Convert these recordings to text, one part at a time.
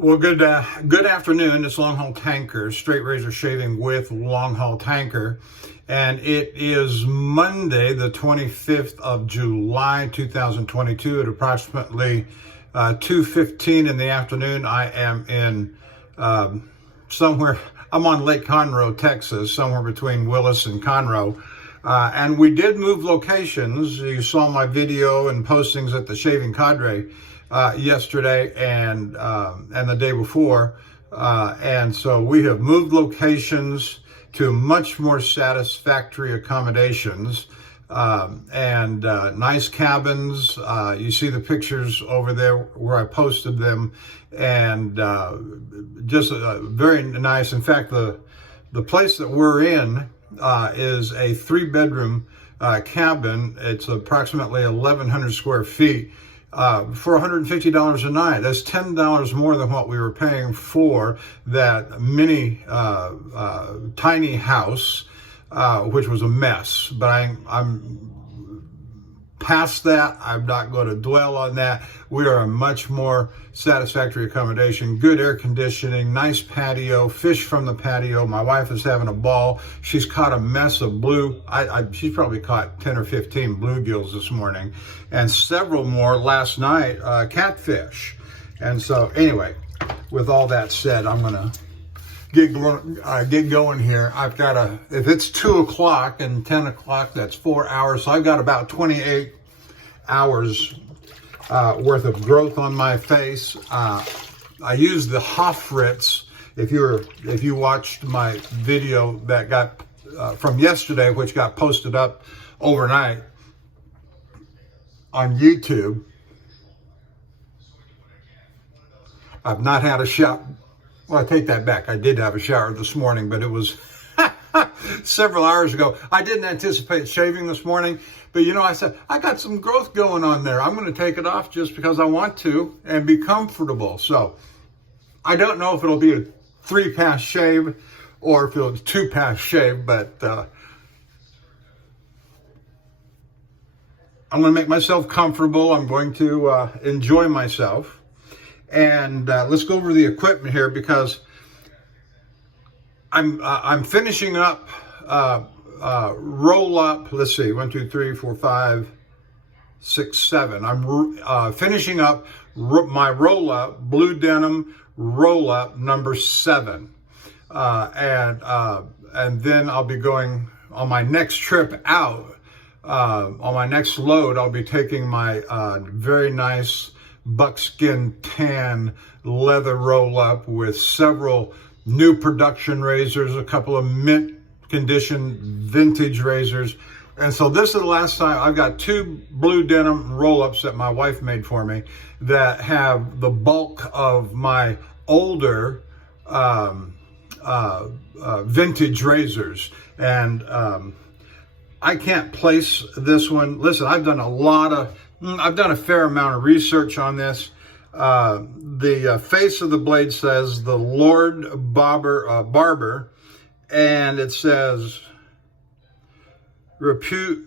Well, good afternoon. It's Longhaultanker, straight razor shaving with Longhaultanker. And it is Monday, the 25th of July, 2022 at approximately 2:15 in the afternoon. I am in I'm on Lake Conroe, Texas, somewhere between Willis and Conroe. And we did move locations. You saw my video and postings at the Shaving Cadre yesterday and the day before, and so we have moved locations to much more satisfactory accommodations and nice cabins. You see the pictures over there where I posted them, and just very nice. In fact, the place that we're in is a 3-bedroom cabin. It's approximately 1,100 square feet. For $150 a night. That's $10 more than what we were paying for that mini tiny house, which was a mess. But I'm past that. I'm not going to dwell on that. We are a much more satisfactory accommodation, good air conditioning, nice patio, fish from the patio. My wife is having a ball. She's caught a mess of she's probably caught 10 or 15 bluegills this morning, and several more last night, catfish. And so anyway, with all that said, I'm gonna get going here. I've got if it's 2 o'clock and 10 o'clock, that's 4 hours. So I've got about 28 hours worth of growth on my face. I used the Hoffritz. If you watched my video that got from yesterday, which got posted up overnight on YouTube, I've not had a shower. Well, I take that back. I did have a shower this morning, but it was several hours ago. I didn't anticipate shaving this morning, but I said, I got some growth going on there. I'm going to take it off just because I want to and be comfortable. So I don't know if it'll be a 3-pass shave or if it'll be a 2-pass shave, but I'm going to make myself comfortable. I'm going to enjoy myself. And let's go over the equipment here, because I'm finishing up roll up. Let's see, 1, 2, 3, 4, 5, 6, 7. I'm finishing up my roll up, blue denim roll up number 7, and then I'll be going on my next trip out. On my next load, I'll be taking my very nice buckskin tan leather roll up with several new production razors, a couple of mint condition vintage razors. And so this is the last time. I've got 2 blue denim roll-ups that my wife made for me that have the bulk of my older vintage razors. And I can't place this one. Listen, I've done a fair amount of research on this. The face of the blade says the Lord Barber, and it says reputation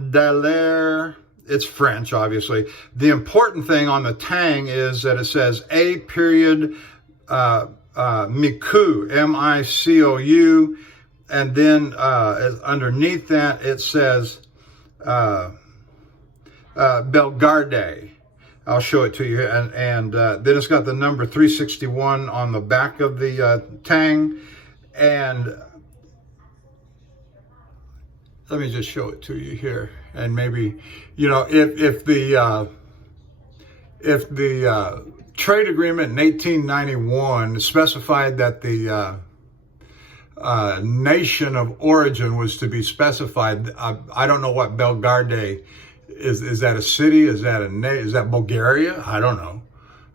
Mandelaire. It's French, obviously. The important thing on the tang is that it says A period Micou, M-I-C-O-U, and then underneath that it says Belgarde. I'll show it to you, and then it's got the number 361 on the back of the tang. And let me just show it to you here, and maybe if the trade agreement in 1891 specified that the nation of origin was to be specified. I don't know what Belgarde is. Is that a city? Is that Bulgaria? I don't know.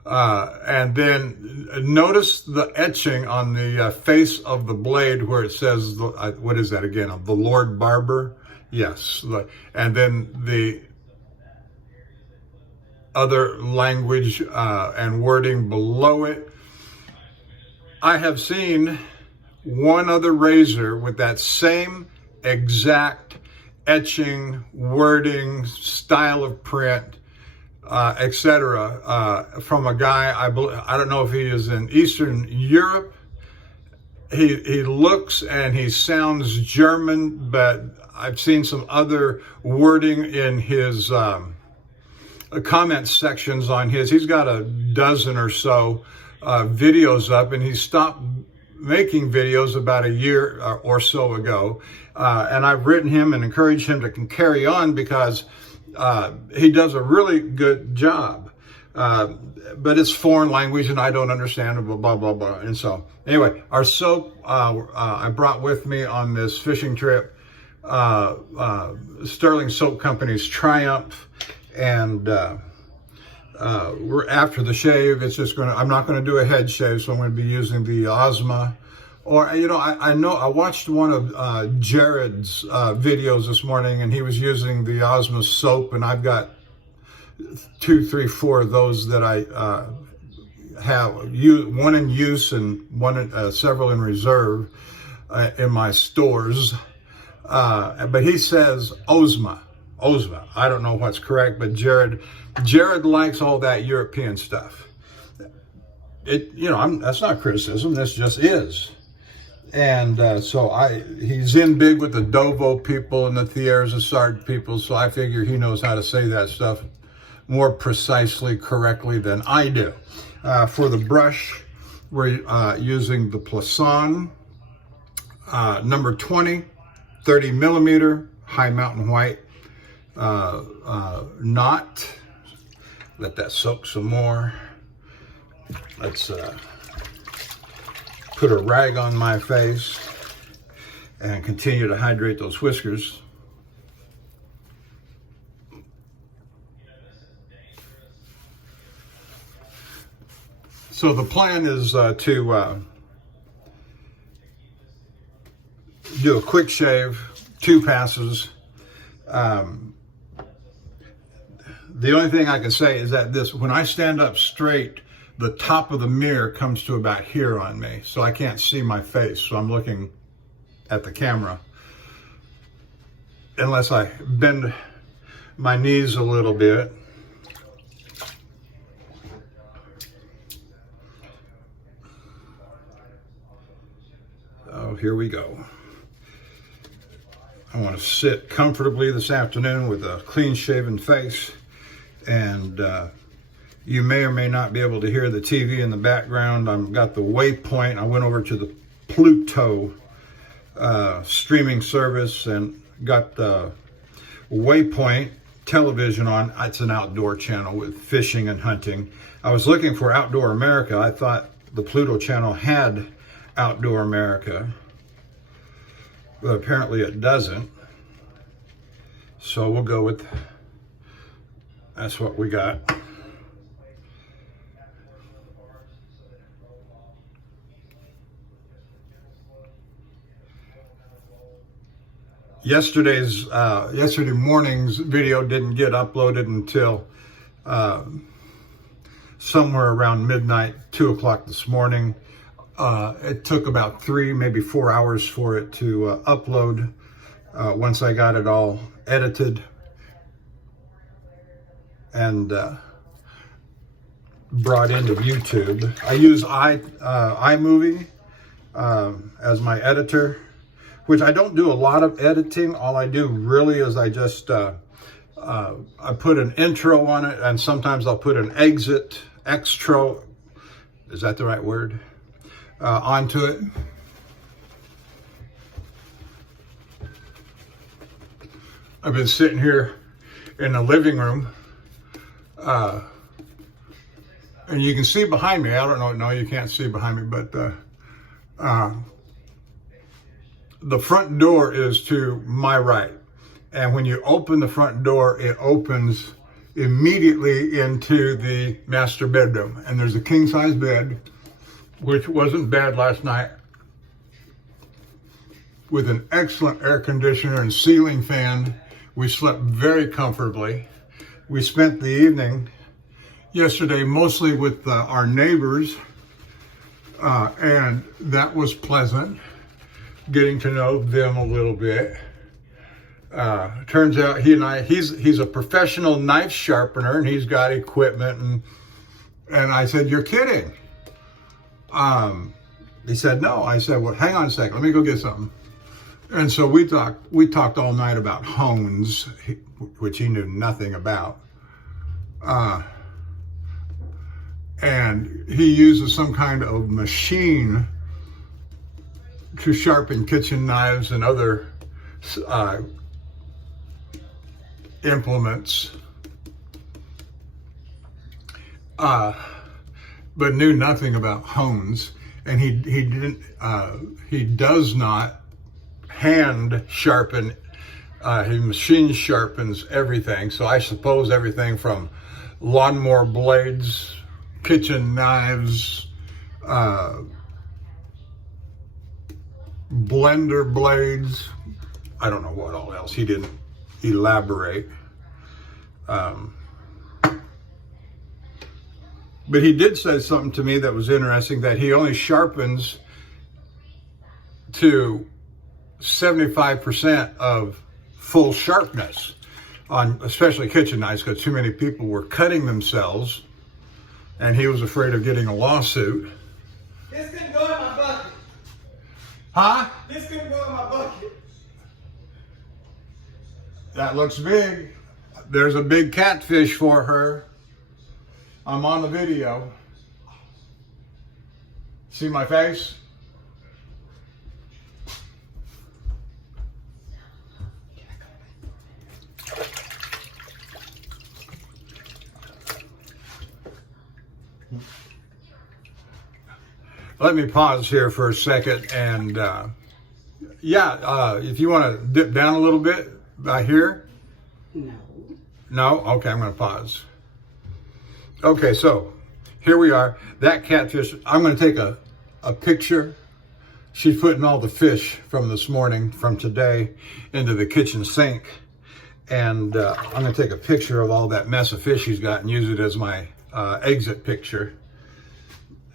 And then notice the etching on the face of the blade where it says, what is that again? The Lord Barber? Yes. And then the other language and wording below it. I have seen one other razor with that same exact etching, wording, style of print etc. From a guy, I don't know if he is in Eastern Europe. He looks and he sounds German, but I've seen some other wording in his comment sections on his. He's got a dozen or so videos up, and he stopped making videos about a year or so ago. And I've written him and encouraged him to carry on because he does a really good job. But it's foreign language and I don't understand it, blah, blah, blah, blah. And so anyway, our soap I brought with me on this fishing trip, Stirling Soap Company's Triumph. And we're after the shave. It's just I'm not going to do a head shave, so I'm going to be using the Ozma. Or, you know, I watched one of Jared's videos this morning, and he was using the Ozma soap, and I've got 2, 3, 4 of those that I have, one in use and several in reserve in my stores. But he says Ozma. I don't know what's correct, but Jared likes all that European stuff. That's not criticism. This just is. And so he's in big with the Dovo people and the Thierry Zassard people. So I figure he knows how to say that stuff more precisely, correctly than I do. For the brush, we're using the Plisson number 20, 30 millimeter, high mountain white. Knot. Let that soak some more. Let's put a rag on my face and continue to hydrate those whiskers. So the plan is to do a quick shave, 2 passes. The only thing I can say is that when I stand up straight, the top of the mirror comes to about here on me, so I can't see my face. So I'm looking at the camera, unless I bend my knees a little bit. Oh, here we go. I want to sit comfortably this afternoon with a clean shaven face, and you may or may not be able to hear the TV in the background. I've got the Waypoint. I went over to the Pluto streaming service and got the Waypoint television on. It's an outdoor channel with fishing and hunting. I was looking for Outdoor America. I thought the Pluto channel had Outdoor America, but apparently it doesn't. So we'll go with, that's what we got. Yesterday morning's video didn't get uploaded until somewhere around midnight, 2 o'clock this morning. It took about 3, maybe 4 hours for it to upload once I got it all edited and brought into YouTube. I use iMovie as my editor, which I don't do a lot of editing. All I do really is I just I put an intro on it, and sometimes I'll put an extra, is that the right word? Onto it. I've been sitting here in the living room, and you can see behind me. I don't know, no, you can't see behind me, but the front door is to my right. And when you open the front door, it opens immediately into the master bedroom. And there's a king-size bed, which wasn't bad last night, with an excellent air conditioner and ceiling fan. We slept very comfortably. We spent the evening yesterday mostly with our neighbors, and that was pleasant, getting to know them a little bit. Turns out he's a professional knife sharpener, and he's got equipment. And I said, "You're kidding." He said, "No." I said, "Well, hang on a second. Let me go get something." And so we talked all night about hones, which he knew nothing about. And he uses some kind of machine to sharpen kitchen knives and other implements, but knew nothing about hones. And he does not hand sharpen. He machine sharpens everything. So I suppose everything from lawnmower blades, kitchen knives, blender blades. I don't know what all else. He didn't elaborate. But he did say something to me that was interesting, that he only sharpens to 75% of full sharpness on especially kitchen knives, because too many people were cutting themselves and he was afraid of getting a lawsuit. This can go in my bucket. Huh? This can go in my bucket. That looks big. There's a big catfish for her. I'm on the video. See my face? Let me pause here for a second, and if you want to dip down a little bit here. No. No? Okay, I'm going to pause. Okay, so here we are. That catfish, I'm going to take a picture. She's putting all the fish from this morning, from today, into the kitchen sink. And I'm going to take a picture of all that mess of fish she's got and use it as my exit picture.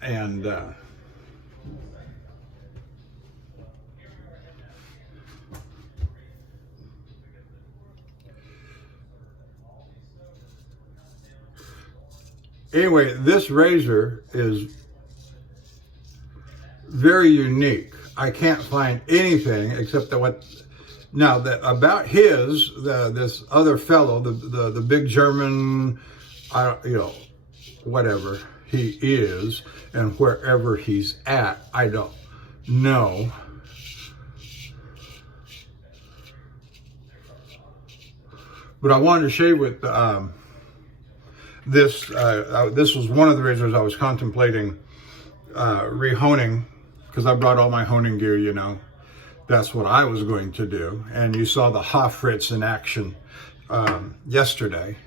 And anyway, this razor is very unique. I can't find anything except that about this other fellow, the big German, whatever he is, and wherever he's at, I don't know. But I wanted to shave with this was one of the razors I was contemplating rehoning, because I brought all my honing gear, That's what I was going to do. And you saw the Hofritz in action yesterday.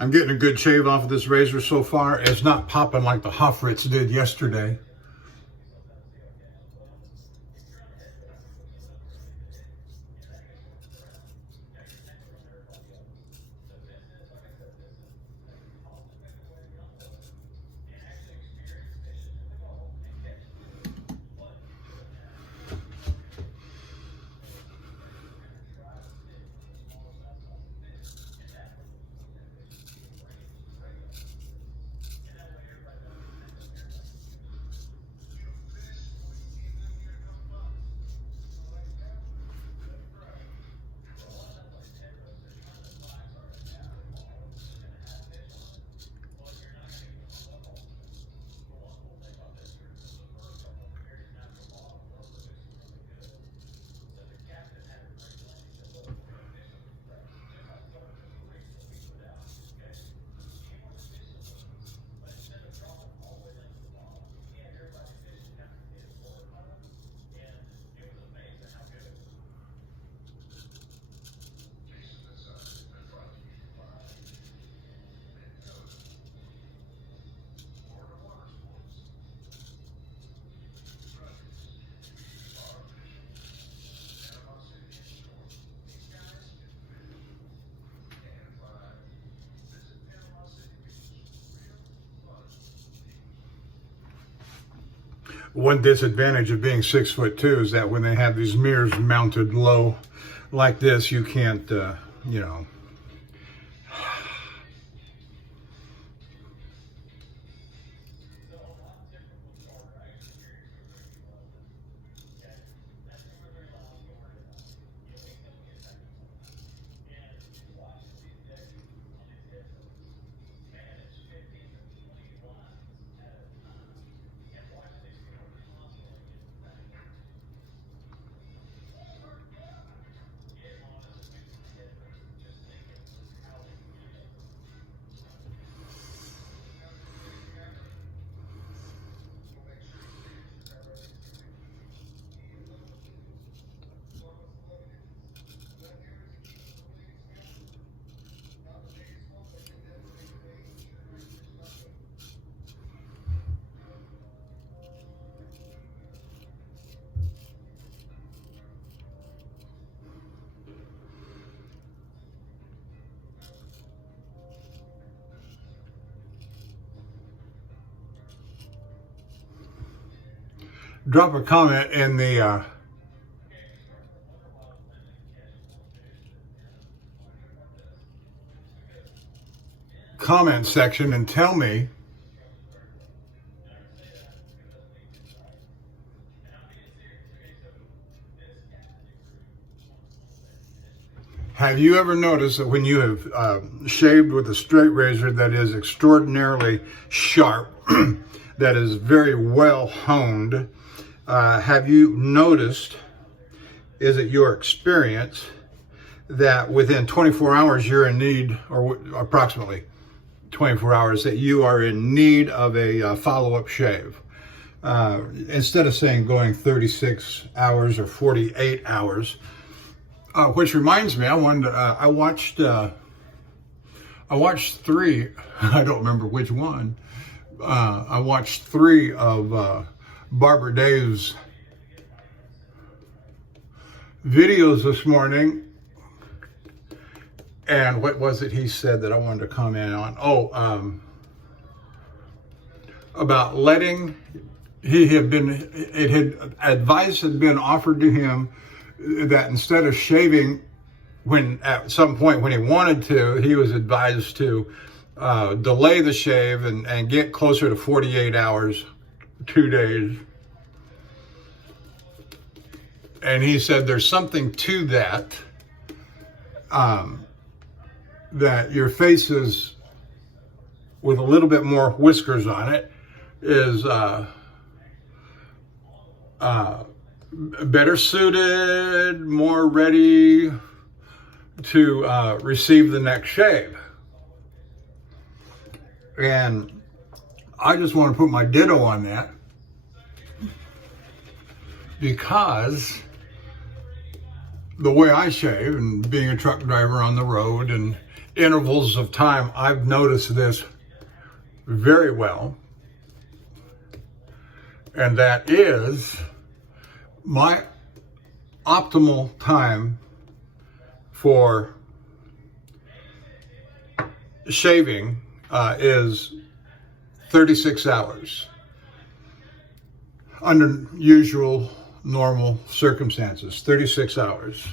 I'm getting a good shave off of this razor so far. It's not popping like the Hoffritz did yesterday. One disadvantage of being 6'2" is that when they have these mirrors mounted low like this, you can't, you know. Drop a comment in the comment section and tell me have you ever noticed that when you have shaved with a straight razor that is extraordinarily sharp, that is very well honed, have you noticed, is it your experience, that within 24 hours you're in need, or approximately 24 hours, that you are in need of a follow-up shave? Instead of saying going 36 hours or 48 hours, which reminds me, I watched three, I don't remember which one, I watched three of Barber Dave's videos this morning, and what was it he said that I wanted to comment on? About letting, advice had been offered to him that instead of shaving when at some point when he wanted to, he was advised to delay the shave and get closer to 48 hours, 2 days. And he said there's something to that, that your face is, with a little bit more whiskers on it, is better suited, more ready to receive the next shave. And I just want to put my ditto on that, because the way I shave, and being a truck driver on the road and intervals of time, I've noticed this very well. And that is my optimal time for shaving is 36 hours under usual normal circumstances, 36 hours.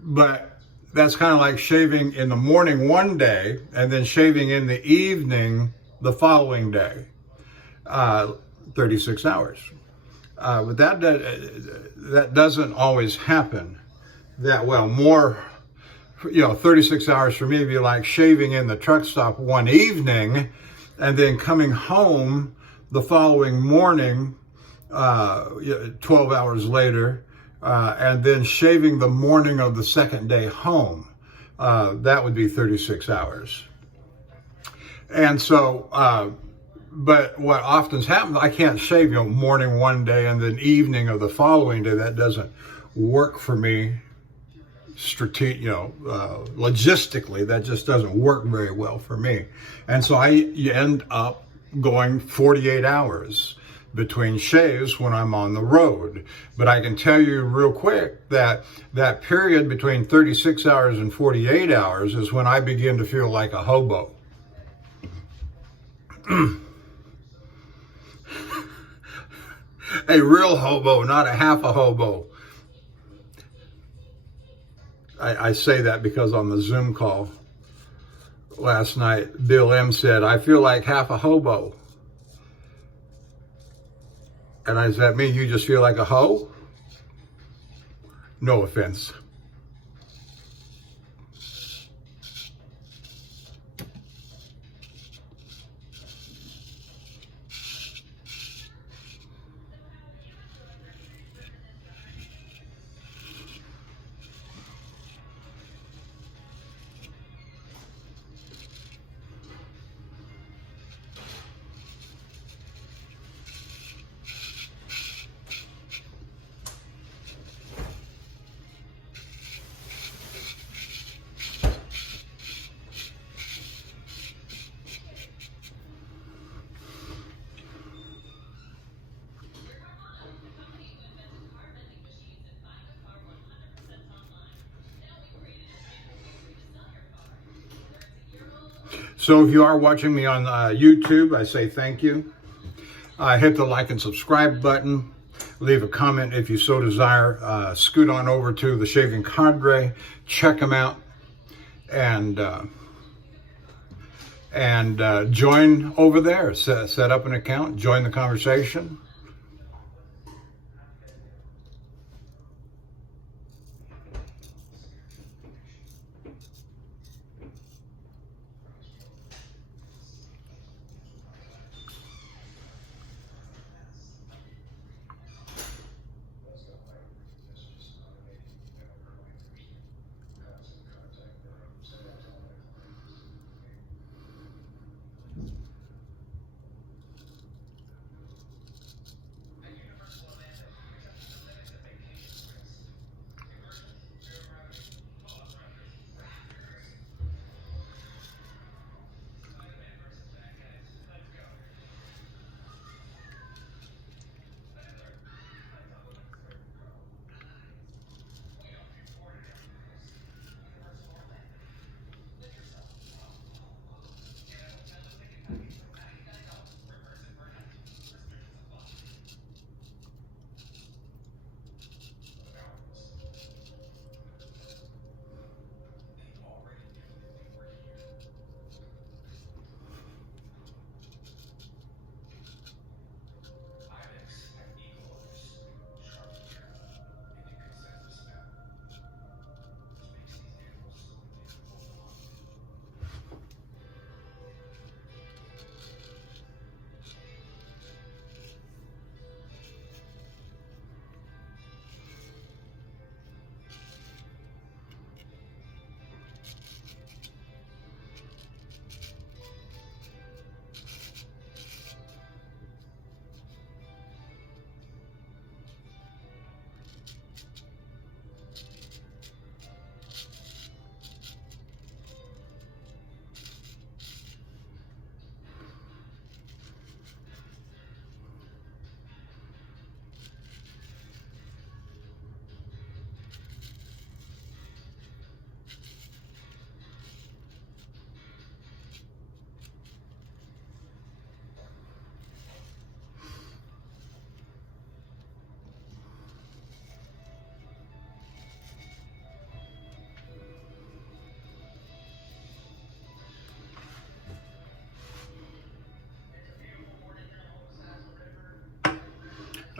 But that's kind of like shaving in the morning one day and then shaving in the evening the following day, 36 hours. But that doesn't always happen that well. More, 36 hours for me would be like shaving in the truck stop one evening and then coming home the following morning, 12 hours later, and then shaving the morning of the second day home. That would be 36 hours. And so, but what often happens, I can't shave, morning one day and then evening of the following day. That doesn't work for me. Logistically, that just doesn't work very well for me. And so you end up going 48 hours between shaves when I'm on the road. But I can tell you real quick that that period between 36 hours and 48 hours is when I begin to feel like a hobo. A real hobo, not a half a hobo. I say that because on the Zoom call last night, Bill M said, I feel like half a hobo. And does that mean you just feel like a hoe? No offense. So if you are watching me on YouTube, I say thank you. Hit the like and subscribe button. Leave a comment if you so desire. Scoot on over to the Shaving Cadre. Check them out. And join over there. Set up an account. Join the conversation.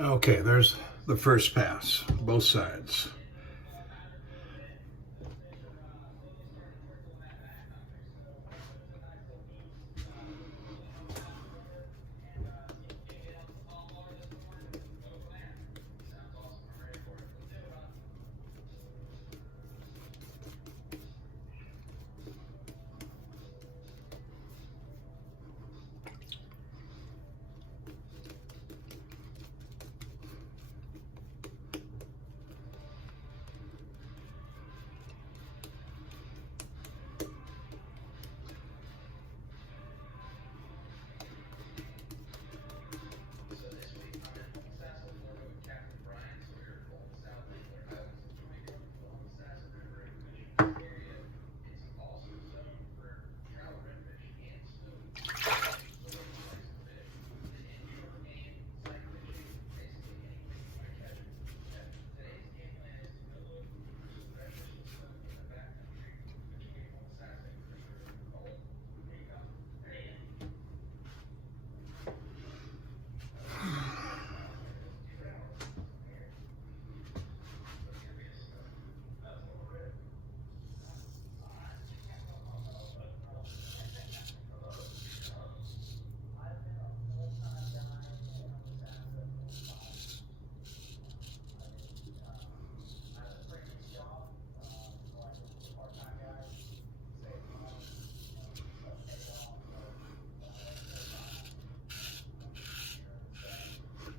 Okay, there's the first pass, both sides.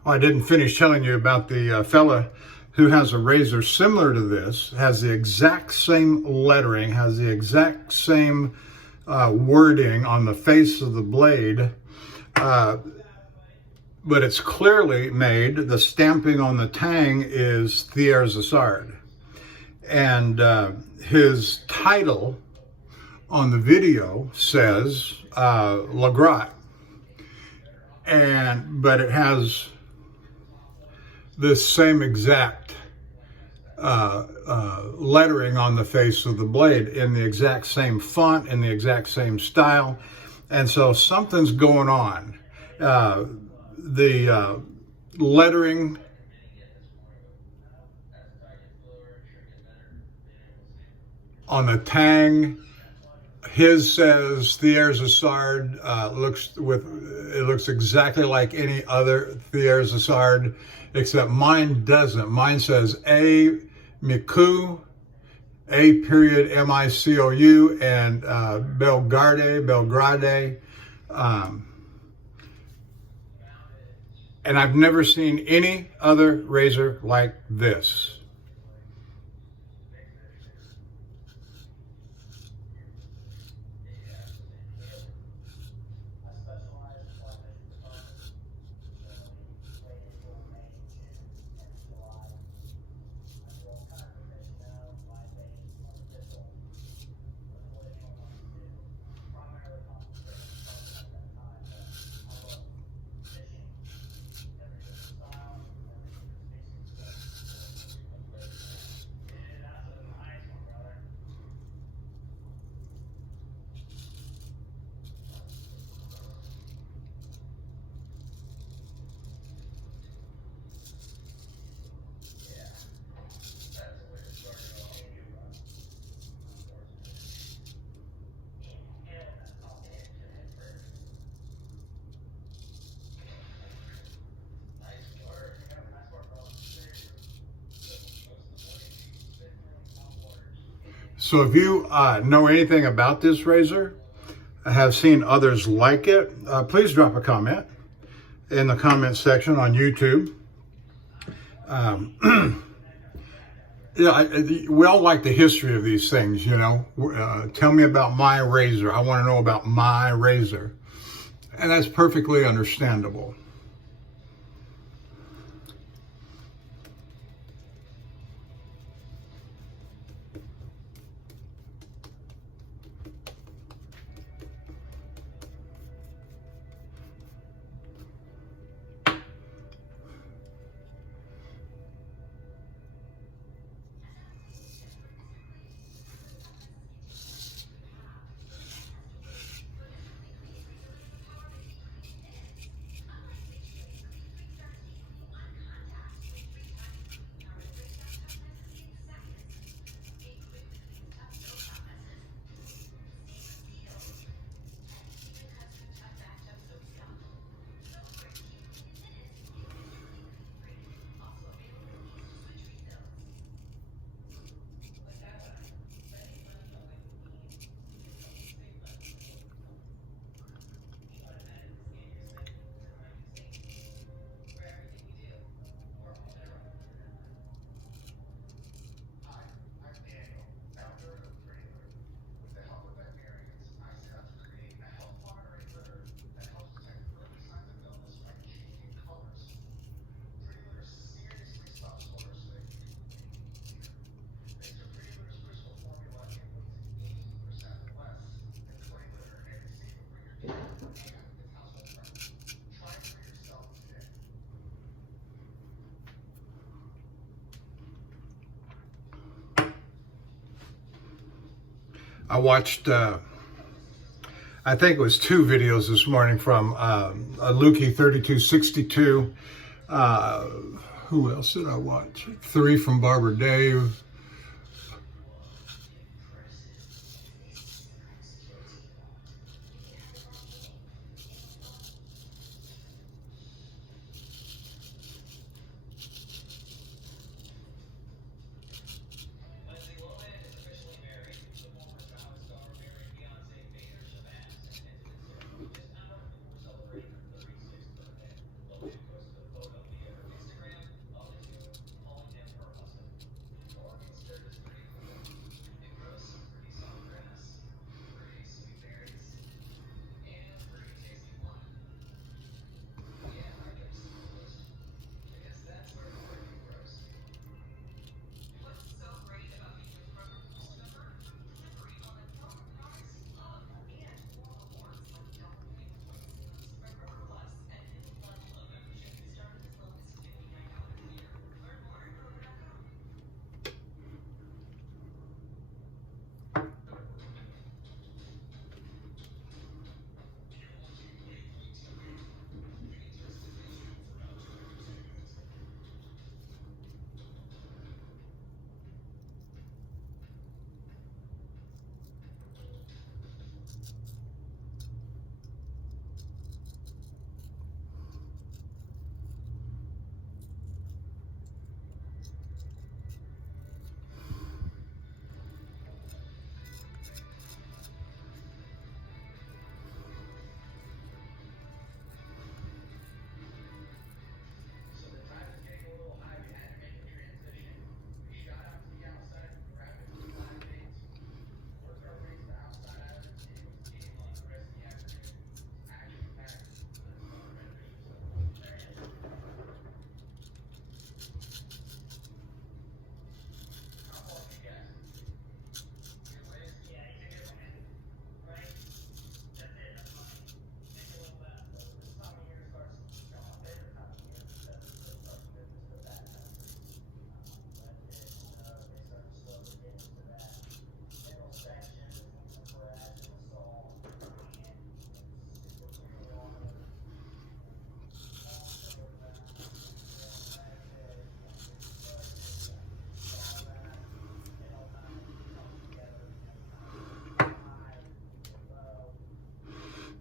I didn't finish telling you about the fella who has a razor similar to this, has the exact same lettering, has the exact same wording on the face of the blade, but it's clearly made, the stamping on the tang is Thiers-Essard. And his title on the video says La Grotte. But it has this same exact lettering on the face of the blade in the exact same font, in the exact same style. And so something's going on. The lettering on the tang, his says Thiers-Essard, it looks exactly like any other Thiers-Essard, except mine doesn't. Mine says A Micou, A period Micou, and Belgrade. And I've never seen any other razor like this. So if you know anything about this razor, have seen others like it, please drop a comment in the comment section on YouTube. We all like the history of these things, you know. Tell me about my razor. I want to know about my razor. And that's perfectly understandable. I watched, I think it was 2 videos this morning from a Lukey 3262. Who else did I watch? 3 from Barber Dave.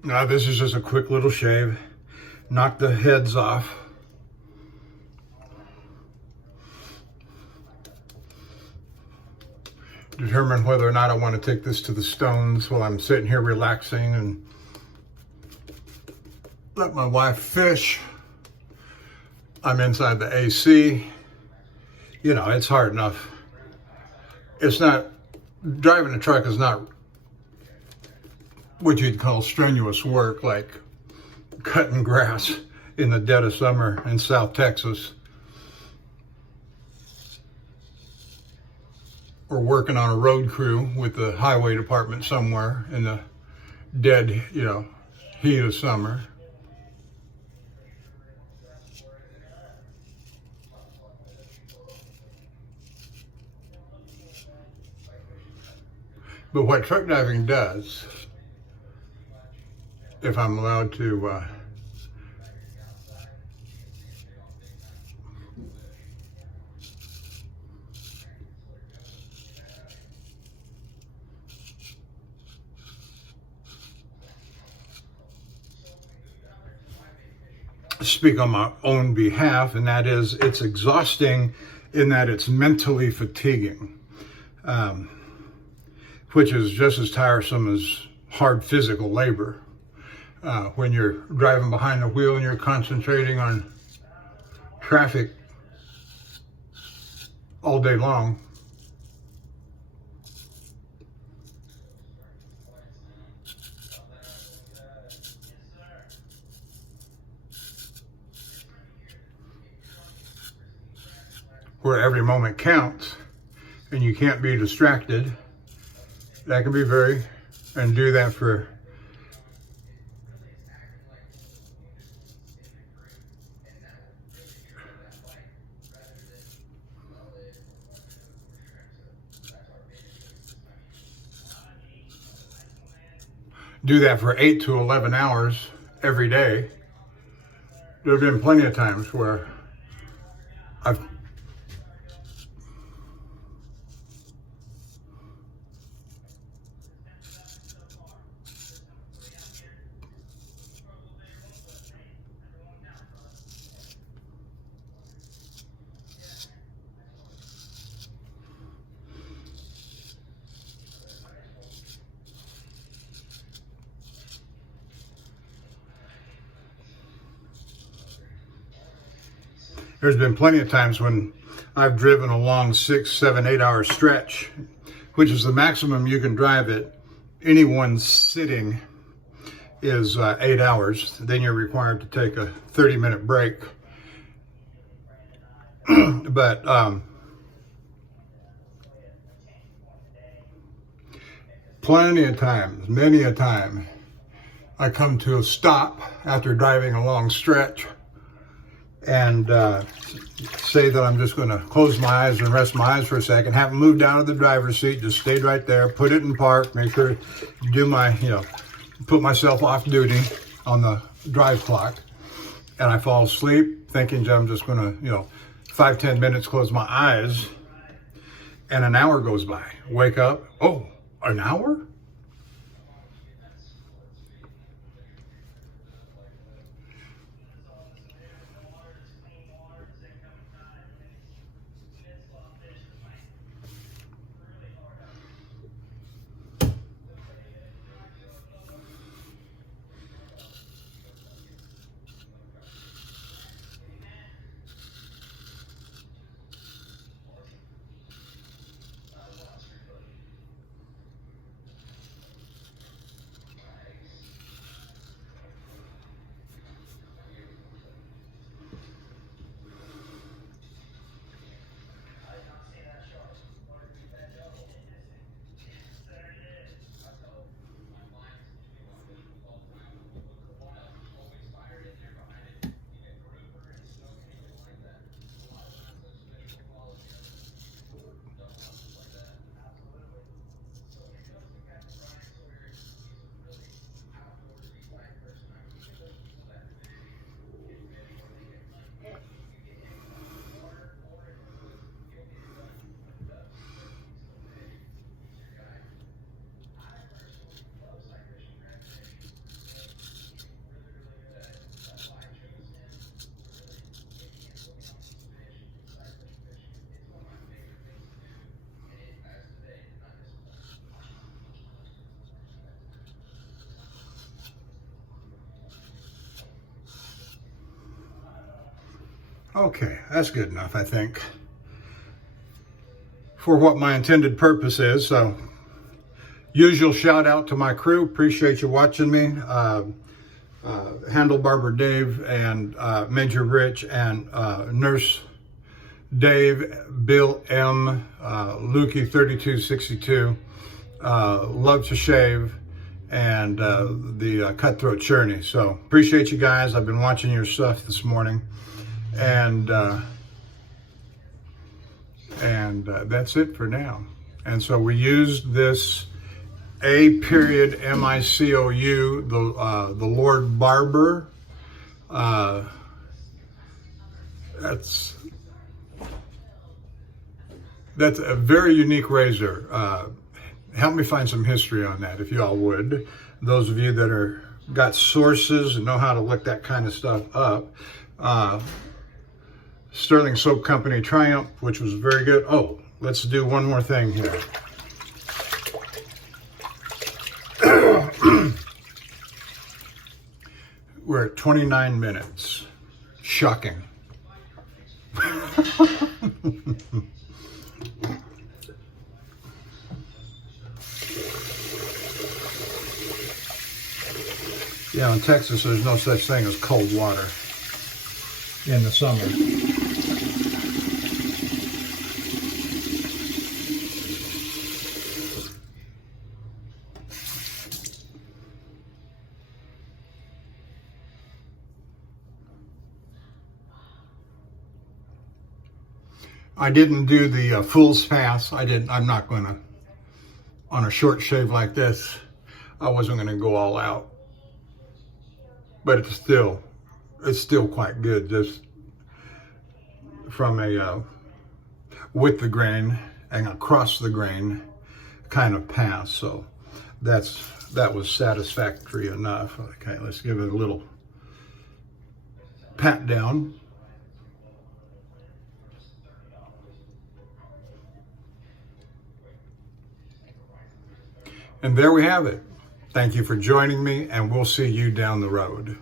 Now this is just a quick little shave. Knock the heads off. Determine whether or not I want to take this to the stones while I'm sitting here relaxing and let my wife fish. I'm inside the AC. You know, it's hard enough. It's not, driving a truck is not what you'd call strenuous work, like cutting grass in the dead of summer in South Texas, or working on a road crew with the highway department somewhere in the dead, you know, heat of summer. But what truck driving does, if I'm allowed to speak on my own behalf, and that is, it's exhausting in that it's mentally fatiguing, which is just as tiresome as hard physical labor. When you're driving behind the wheel and you're concentrating on traffic all day long. Where every moment counts and you can't be distracted. That can be and do that for do that for 8 to 11 hours every day. There have been plenty of times where I've there's been plenty of times when I've driven a long 6, 7, 8 hour stretch, which is the maximum you can drive at any one sitting is 8 hours. Then you're required to take a 30-minute break. But plenty of times, many a time, I come to a stop after driving a long stretch and say that I'm just going to close my eyes and rest my eyes for a second. Haven't moved out of the driver's seat, just stayed right there, put it in park, make sure to do my, put myself off duty on the drive clock. And I fall asleep thinking I'm just going to, 5-10 minutes, close my eyes, and an hour goes by. Wake up, oh, an hour? Okay, that's good enough, I think, for what my intended purpose is. So, usual shout out to my crew. Appreciate you watching me. Handle Barber Dave and Major Rich and Nurse Dave, Bill M, Lukey 3262, Love to Shave, and the Cutthroat Journey. So appreciate you guys. I've been watching your stuff this morning, and that's it for now. And so we used this A.Micou, the Lord Barber. That's a very unique razor. Help me find some history on that, if you all would. Those of you that got sources and know how to look that kind of stuff up. Stirling Soap Company Triumph, which was very good. Oh, let's do one more thing here. We're at 29 minutes. Shocking. Yeah, in Texas, there's no such thing as cold water in the summer. I didn't do the fool's pass. I'm not going to, on a short shave like this, I wasn't going to go all out. But it's still quite good, just from a with the grain and across the grain kind of pass. So that was satisfactory enough. Okay, let's give it a little pat down. And there we have it. Thank you for joining me, and we'll see you down the road.